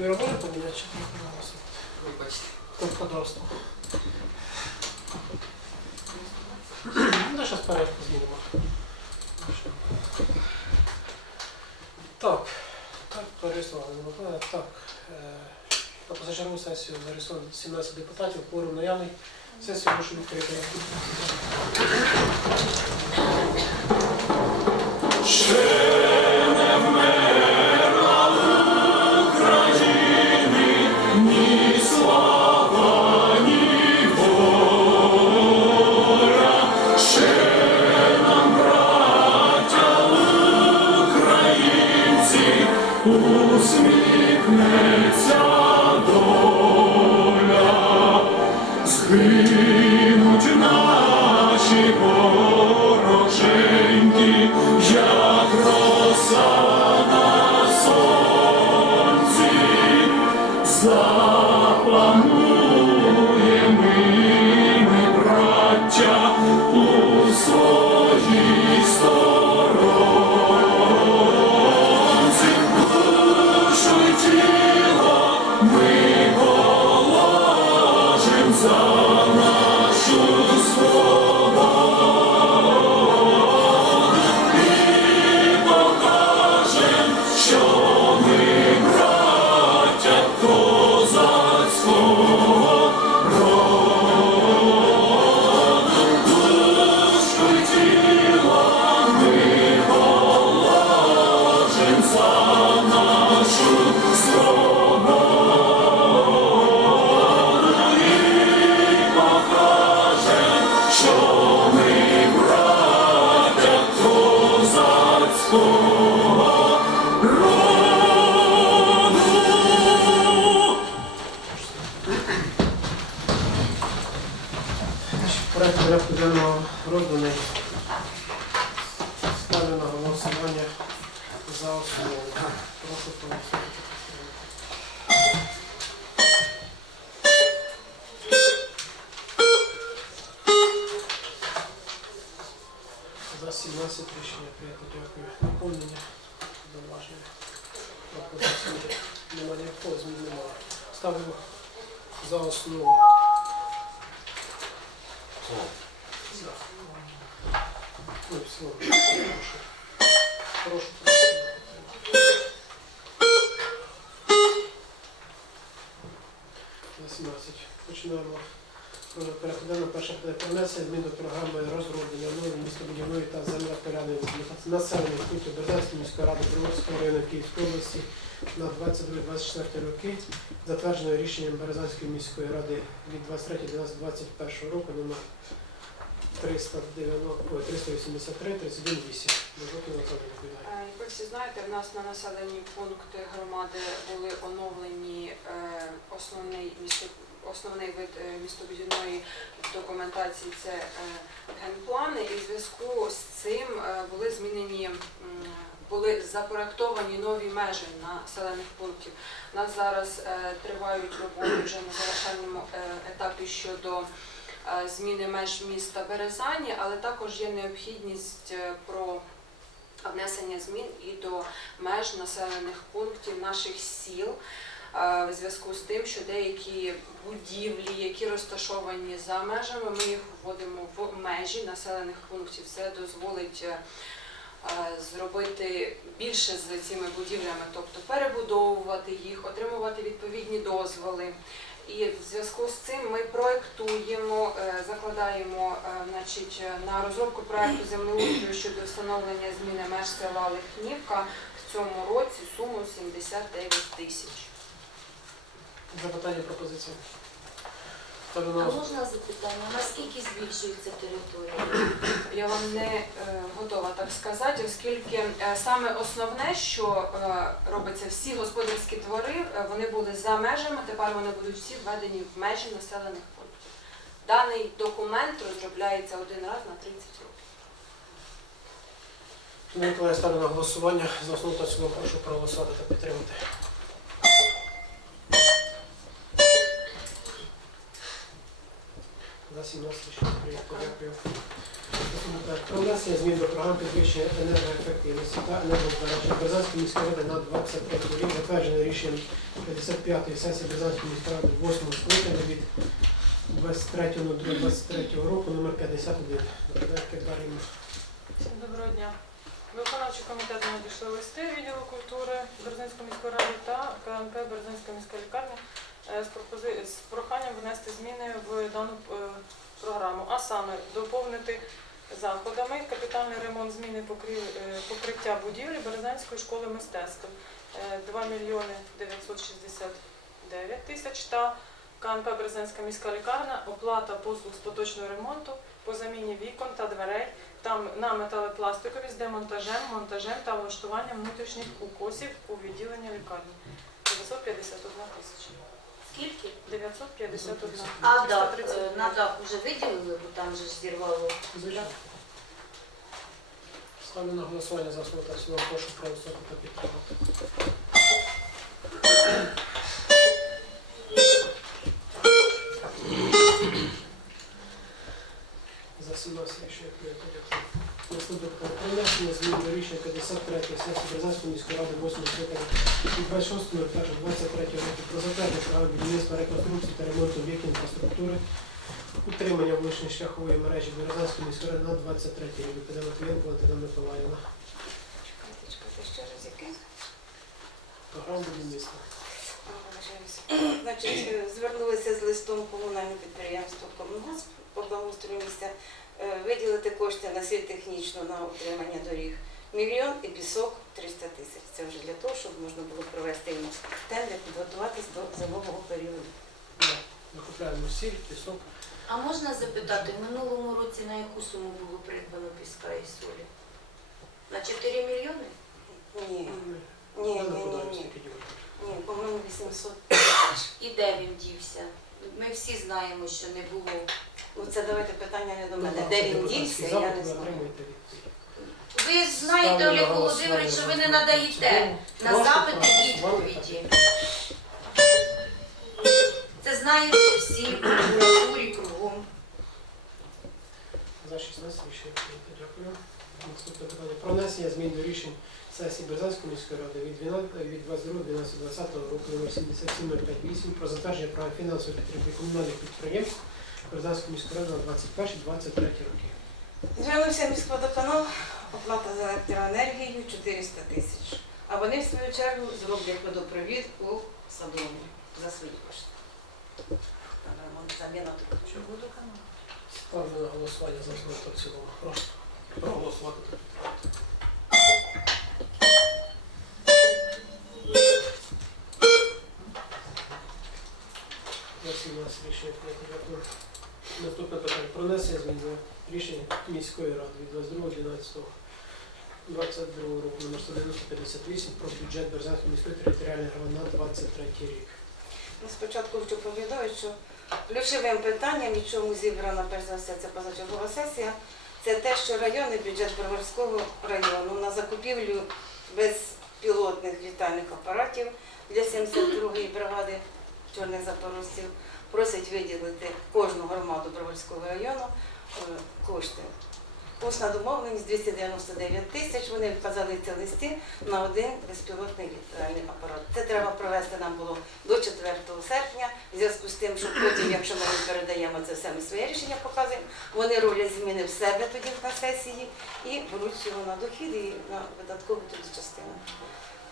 Ви робили проголосувати? Вибачте. Кнопкодавство. Ну, зараз порядку змінимо. Так, так, зареєстрували. Е, Так, е, на позачергову сесію зареєстровано 17 депутатів, форум наявний. Сесію прошу відкрити. усміхнеться заплануємо За 17 рішення прийнято. Дякую. Доповнення. Зауваження. Пропозиції. Немає ніякого змін немає. Ставлю за основу. За. Ну, все. Прошу. Прошу. На 17. Починаємо. Переходимо перше питання. Внесення змін до програми розроблення нової містобудівної та землепорядної населених пунктів Березанської міської ради Приморського району Київської області на 22-24 роки, затвердженої рішенням Березанської міської ради від 23.12.21 року номер 390, ой, 383 31 8. Дозвольте Олександр відповідає. Е, Як ви всі знаєте, в нас на населені пункти громади були оновлені е, основний місто. Основний вид е, містобудівної документації це е, генплани, і в зв'язку з цим е, були змінені, були запроектовані нові межі населених пунктів. У нас зараз е, тривають роботи вже на завершальному е, етапі щодо е, зміни меж міста Березані, але також є необхідність про внесення змін і до меж населених пунктів наших сіл. Е, В зв'язку з тим, що деякі будівлі, які розташовані за межами, ми їх вводимо в межі населених пунктів. Це дозволить е, е, зробити більше з цими будівлями, тобто перебудовувати їх, отримувати відповідні дозволи. І в зв'язку з цим ми проектуємо, е, закладаємо значить, на розробку проекту землеустрою щодо встановлення зміни меж села Лихнівка в цьому році суму 79 тисяч. Запитання пропозиції. Ставлю А на можна запитання, наскільки збільшується територія? Я вам не е, готова так сказати, оскільки е, саме основне, що е, робиться, всі господарські твори, е, вони були за межами, тепер вони будуть всі введені в межі населених пунктів. Даний документ розробляється один раз на 30 років. Шановні колеги, ставлю на голосування за основу та цілому. Прошу проголосувати та підтримати. За 17 рішення прийнято. Дякую. Про внесення змін до програм підвищення енергоефективності та енергозбереження Березанської міської ради на 23 рік, затверджене рішенням 55-ї сесії Березанської міської ради 8 скликання від 23.02.23 року номер 51. Всім доброго дня. До виконавчого комітету надійшли листи відділу культури Березинської міської ради та КНП Березинська міська лікарня е, з, пропози- з проханням внести зміни в дану е, програму, а саме доповнити заходами капітальний ремонт зміни покрів- е, покриття будівлі Березанської школи мистецтв е, 2 мільйони 969 тисяч та КНП Березанська міська лікарня оплата послуг з поточного ремонту по заміні вікон та дверей там на металопластикові з демонтажем, монтажем та влаштуванням внутрішніх укосів у відділенні лікарні. 951 тисяча. Скільки? 951. А 330. е, на дах вже виділили, бо там же ж зірвало. Звичайно. Ставлю на голосування за основу та в цілому. Прошу проголосувати та підтримати. Рішення 53 сесії Березанської міської ради 8 скликання від 26.01.23 року про затвердження програми будівництва реконструкції та ремонту об'єктів інфраструктури Утримання вуличної шляхової мережі Березанської міської ради на 23 рік. Відповідає Матвієнко Валентина Миколаївна. Чекайте, чекайте, ще раз яке? Програма будівництва. Значить, е, звернулися з листом комунальне підприємство Комунгаз по благоустрою місця е, виділити кошти на сільтехнічну на утримання доріг. Мільйон і пісок 300 тисяч. Це вже для того, щоб можна було провести йому тендер, підготуватись до зимового періоду. Да. Накупляємо сіль, пісок. А можна запитати, в минулому році на яку суму було придбано піска і солі? На 4 мільйони? Ні, ні, Ну, ні, ні, ні. Ні, по-моєму, 800. І де він дівся? Ми всі знаємо, що не було. Ну це давайте питання не до мене. Де він дівся, я не знаю. Ви знаєте, Олег Володимирович, що ви не надаєте на запити відповіді. Це знають всі в прокуратурі кругом. За 16 рішення прийнято. Дякую. Наступне питання. Про внесення змін до рішень сесії Березанської міської ради від 12 від 22.12.20 року номер 7758 про затвердження права фінансової підтримки комунальних підприємств Березанської міської ради на 21-23 роки. Звернувся міськводоканал, оплата за електроенергію 400 тисяч. А вони, в свою чергу, зроблять водопровід у Садовому за свої кошти. Ставлю на голосування за та в цілому. Прошу проголосувати 17 рішення прийнято. Наступне питання. Про внесення змін до рішення міської ради від 22.11. 22 року номер 19058 про бюджет Березанської міської територіальної громади на 23 рік. Ну, Спочатку хочу повідомити, що ключовим питанням, і чому зібрана перш за все ця позачергова сесія, це те, що районний бюджет Броварського району на закупівлю безпілотних літальних апаратів для 72-ї бригади чорних запорожців просить виділити кожну громаду Броварського району е, кошти. Усна домовленість 299 тисяч. Вони вказали ці листи на один безпілотний літальний апарат. Це треба провести нам було до 4 серпня, в зв'язку з тим, що потім, якщо ми передаємо це все, ми своє рішення показуємо. Вони роблять зміни в себе тоді на сесії і беруть його на дохід і на видаткову тоді частину.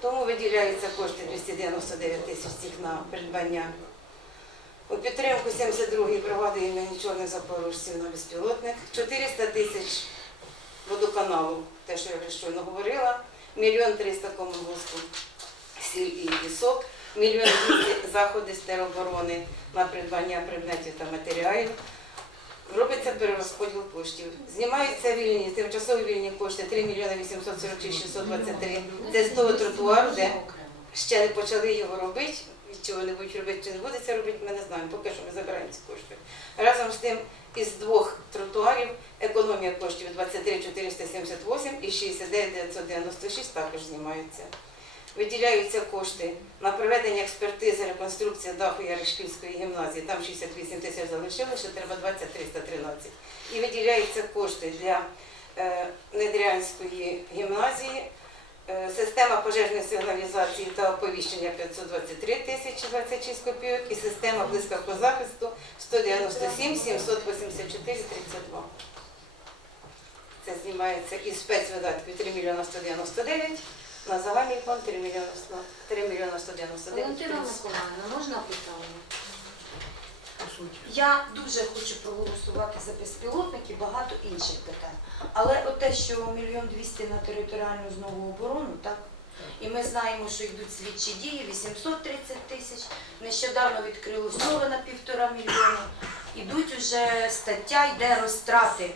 Тому виділяються кошти 299 тисяч на придбання. У підтримку 72-ї бригади імені чорних запорожців на безпілотник, 400 тисяч водоканалу, те, що я вже щойно говорила, мільйон 300 комунгоспу сіль і пісок, мільйон 200 заходи з тероборони на придбання предметів та матеріалів. Робиться перерозподіл коштів. Знімаються вільні, тимчасові вільні кошти 3 мільйони 846 623. Це з того тротуару, де ще почали його робити. Від чого не будуть робити, чи не буде робити, ми не знаємо. Поки що ми забираємо ці кошти. Разом з тим, із двох тротуарів економія коштів 23 478 і 69 996 також знімаються. Виділяються кошти на проведення експертизи, реконструкції даху Яришківської гімназії. Там 68 тисяч залишилося, ще треба 20 313. І виділяються кошти для е, Недрянської гімназії. Е, Система пожежної сигналізації та оповіщення 523 тисячі 26 копійок і система близького захисту 197 784 32. Це знімається із спецвидатків 3 мільйона 199, на загальний фонд 3 мільйона 3 мільйона 199. Валентина Миколаївна, можна питання? Я дуже хочу проголосувати за безпілотники, багато інших питань. Але от те, що мільйон двісті на територіальну знову оборону, так? І ми знаємо, що йдуть слідчі дії, 830 тисяч. Нещодавно відкрилось нове на півтора мільйона. Ідуть уже стаття, йде розтрати.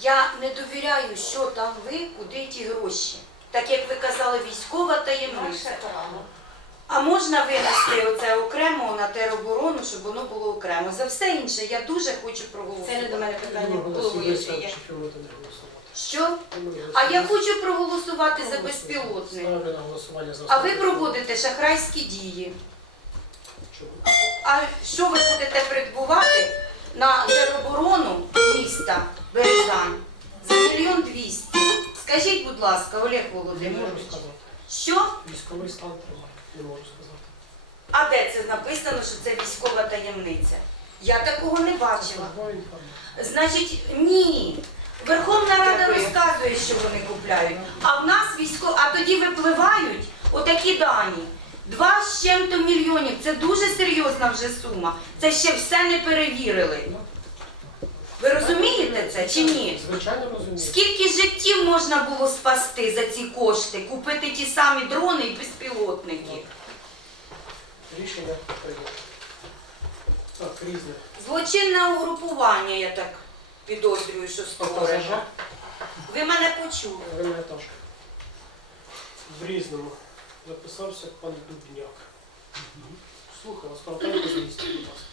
Я не довіряю, що там ви, куди ті гроші. Так як ви казали, військова таємниця. А можна винести оце окремо на тероборону, щоб воно було окремо. За все інше я дуже хочу проголосувати. Це не до мене питання Ми голосуємо чи можете. Що? А я хочу проголосувати за безпілотник. А ви проводите шахрайські дії. А що ви будете придбувати на тероборону міста Березань за мільйон двісті? Скажіть, будь ласка, Олег Не можу Володимирович, сказати. що? Військовий стан тримає. Не можу сказати. А де це написано, що це військова таємниця? Я такого не бачила. Значить, ні. Верховна Рада розказує, що вони купляють. А в нас військо, а тоді випливають отакі дані. Два з чим-то мільйонів. Це дуже серйозна вже сума. Це ще все не перевірили. Ви розумієте це чи ні? Звичайно розумію. Скільки життів можна було спасти за ці кошти, купити ті самі дрони і безпілотники? Рішення прийнято. Так, різне. Злочинне угрупування, я так підозрюю, що створено. ОПЗЖ. Ви мене почули. Ви мене теж. В різному. Записався пан Дубняк. Слухай, вас коротенько з місця, будь ласка.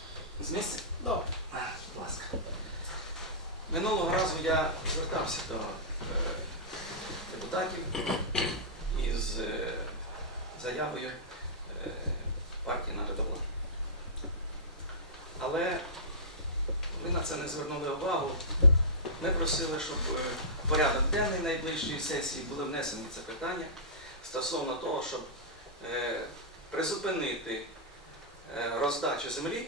З місця? Да. Будь ласка. Минулого разу я звертався до е, депутатів із е, заявою е, партії Народовла. Але ви на це не звернули увагу. Ми просили, щоб порядок денний найближчої сесії були внесені це питання стосовно того, щоб призупинити роздачу землі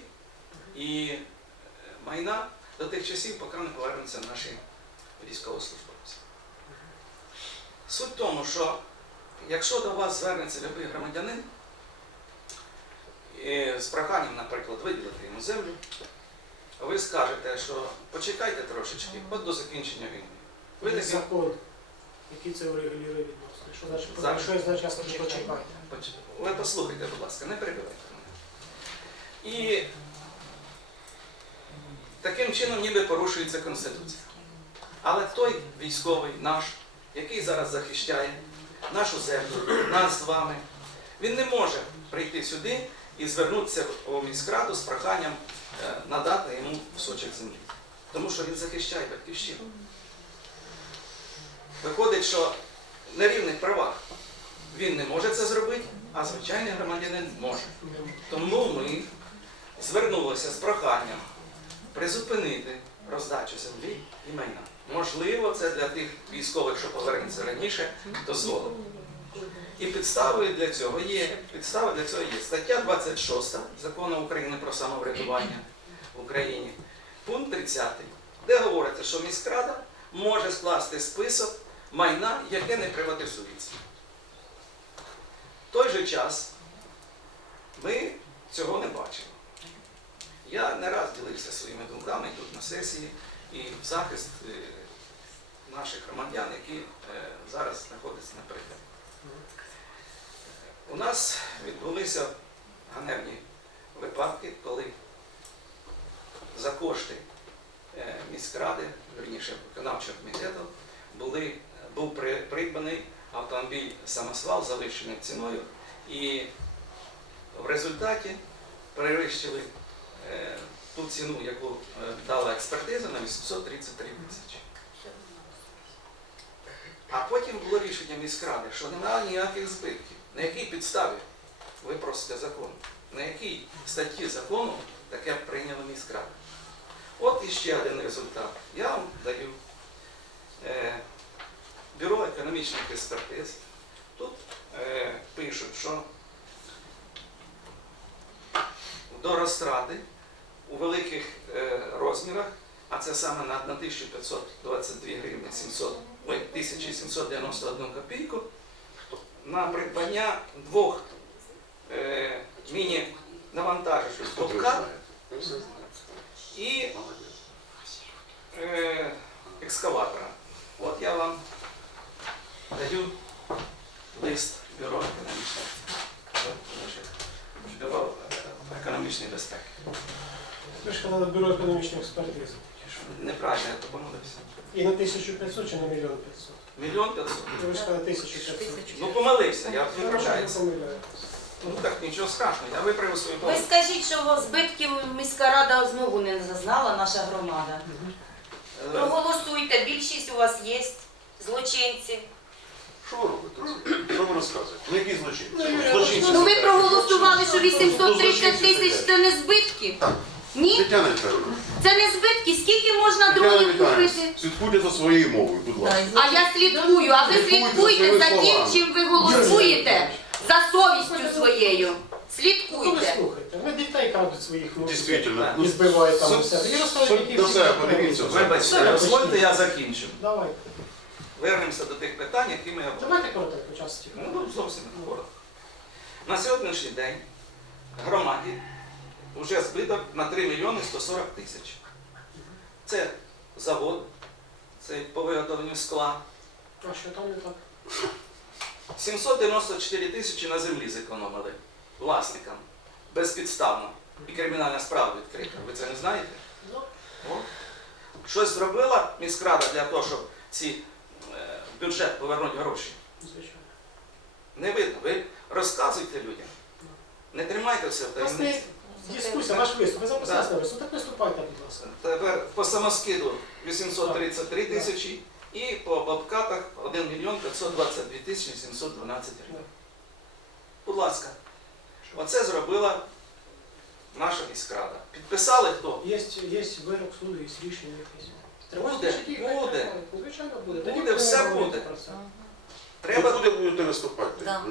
і майна до тих часів, поки не повернуться наші військовослужбовці. Суть в тому, що якщо до вас звернеться будь-який громадянин з проханням, наприклад, виділити йому землю, ви скажете, що почекайте трошечки, от до закінчення війни. Ви Є закон, який це урегулює відносно. Що значить, Зараз. що означає почекати? Поч- Ви послухайте, будь ласка, не перебивайте мене. І таким чином ніби порушується Конституція. Але той військовий наш, який зараз захищає нашу землю, нас з вами, він не може прийти сюди і звернутися у міськраду з проханням е, надати йому кусочок землі. Тому що він захищає батьківщину. Виходить, що на рівних правах він не може це зробити, а звичайний громадянин може. Тому ми звернулися з проханням призупинити роздачу землі і майна. Можливо, це для тих військових, що повернуться раніше, дозволено. І підставою для цього є підстава для цього є стаття 26 закону України про самоврядування в Україні, пункт 30, де говориться, що міськрада може скласти список майна, яке не приватизується. В той же час ми цього не бачимо. Я не раз ділився своїми думками тут на сесії і в захист е, наших громадян, які е, зараз знаходяться на передовій. У нас відбулися ганебні випадки, коли за кошти е, міськради, верніше виконавчого комітету, були, був при- придбаний автомобіль самосвал за вищеною ціною, і в результаті перевищили ту ціну, яку е, дала експертиза на 833 тисячі. А потім було рішення міськради, що немає ніяких збитків. На якій підставі ви просите закон? На якій статті закону таке прийняла міськрада? От іще один результат. Я вам даю е, Бюро економічних експертиз. Тут е, пишуть, що до розтрати у великих е, розмірах, а це саме на 1522 гривні 700, ой, 1791 копійку, на придбання двох е, міні-навантажувачів «Бобкат» і е, екскаватора. От я вам даю лист бюро економічної безпеки. Ви ж казали бюро економічної експертизи. Неправильно я помилився. І на 1500 чи на мільйон 500? Мільйон п'ятсот. Ви ж сказали 1500. Ну помилився, я Я Ну так нічого страшного, я виправив свою Ви помилку. скажіть, що збитків міська рада знову не зазнала, наша громада. Е, Проголосуйте, більшість у вас є, злочинці. Що ви робите? Що ви розказуєте? Ну які злочинці? Ну, Юрій, Злочинці. Ну ви проголосували, що 830 злочинці тисяч це не збитки? Так. Ні, Тетяна Віталіївна, це не збитки. Скільки можна Тетяна дронів Віталіївна, купити? слідкуйте за своєю мовою, будь ласка. А я слідкую, а ви Слідкуйте слідкуйте за тим, словами. чим ви голосуєте, за совістю своєю. Ну ви Слідкуйте. слухайте, ми дітей крадуть своїх внуків. Дійсно. І збивають там Суд- І розказують, які до всі себе там подивіться. Вибачте, Все, дозвольте, я закінчу. Давайте. Вернемося до тих питань, які ми обговорили. Давайте коротко час. Ну, ну, зовсім коротко. На сьогоднішній день громаді вже збиток на 3 мільйони 140 тисяч. Це завод, це по виготовленню скла. А що там не так? 794 тисячі на землі зекономили власникам безпідставно. І кримінальна справа відкрита. Ви це не знаєте? Ну, О. Щось зробила міськрада для того, щоб ці е, в бюджет повернути гроші. звичайно. Не видно. Ви розказуйте людям. Не тримайте все в таємниці. Дискусія, ваш виступ. Ви записалися на виступ, так виступайте, будь ласка. Тепер по самоскиду 833 тисячі і по бабкатах 1 мільйон 522 тисячі 712 гривень. Будь ласка, оце зробила наша міськрада. Підписали хто? Є, є вирок суду, є рішення якесь. Буде, буде. Звичайно, буде. Буде, все буде. Треба. Ви куди будете виступати? Да.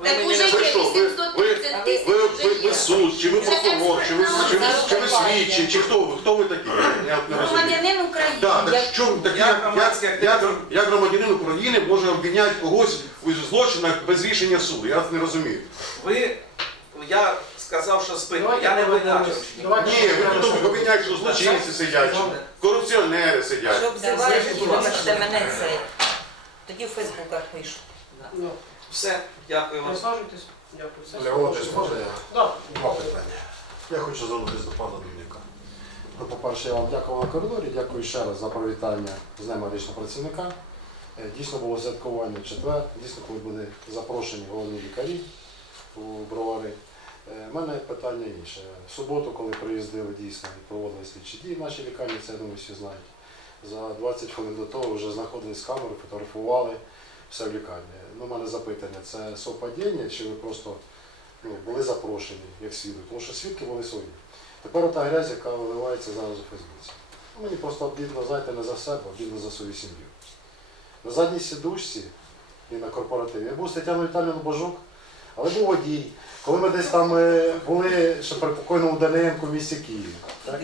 Ви Так мені уже не є що, ви- 830 тисяч. Ви, ви, ви суд, чи ви Вже прокурор, чи ви, чи ви, чи ви слідчий, чи хто ви? Хто ви такі? Я от не розумію. Громадянин України. Так, так як- що так Я я, громадський я, я, активіст. я громадянин України можу обвиняти когось у злочинах без рішення суду. Я не розумію. Ви, я сказав, що. Давайте Я не виначив. Ні, ви потім обвиняєте, що злочинці сидять, корупціонери сидять. Що обзивають, Скажіть, і будь вибачте мене це. Тоді в Фейсбуках пишу. Ну, Все, дякую вам. присаджуйтесь. Дякую. Все. Можна я? Да. Два питання. Я хочу звернутися до пана Дубника. Ну, по-перше, я вам дякував на коридорі, дякую ще раз за привітання з Днем медичного працівника. Е, Дійсно було святкування в четвер, дійсно, коли були запрошені головні лікарі у бровари. У мене питання інше. В суботу, коли приїздили дійсно і проводили слідчі дії в нашій лікарні, це я думаю, всі знають. За 20 хвилин до того вже знаходились камери, фотографували все в лікарні. Ну, у мене запитання, це совпадіння, чи ви просто ну, були запрошені як свідки, тому що свідки були свої. Тепер ота грязь, яка виливається зараз у Фейсбуці. Ну, Мені просто обідно, знаєте, не за себе, обідно за свою сім'ю. На задній сідушці і на корпоративі я був Тетяною Віталіївною Божук, але був водій. Коли ми десь там е, були ще при покойному Даниленку в місті Києві. Так?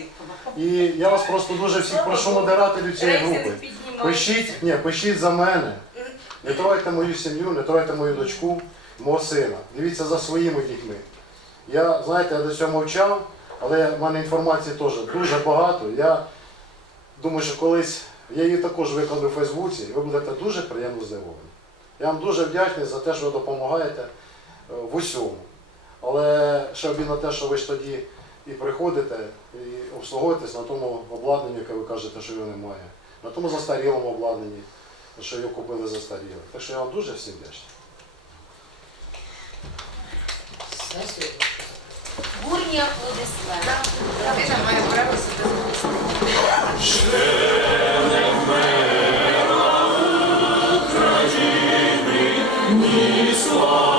І я вас просто дуже всіх прошу модераторів цієї групи. Пишіть, ні, пишіть за мене. Не тройте мою сім'ю, не тройте мою дочку, мого сина. Дивіться за своїми дітьми. Я, знаєте, я до цього мовчав, але в мене інформації теж дуже багато. Я думаю, що колись я її також викладу в Фейсбуці, і ви будете дуже приємно здивовані. Я вам дуже вдячний за те, що ви допомагаєте в усьому. Але ще обідно те, що ви ж тоді і приходите, і обслуговуєтесь на тому обладнанні, яке ви кажете, що його немає, на тому застарілому обладнанні, що його купили застаріле. Так що я вам дуже всім вдячний. Бурні аплодисменти. Дитина має право себе захистити. ні слава,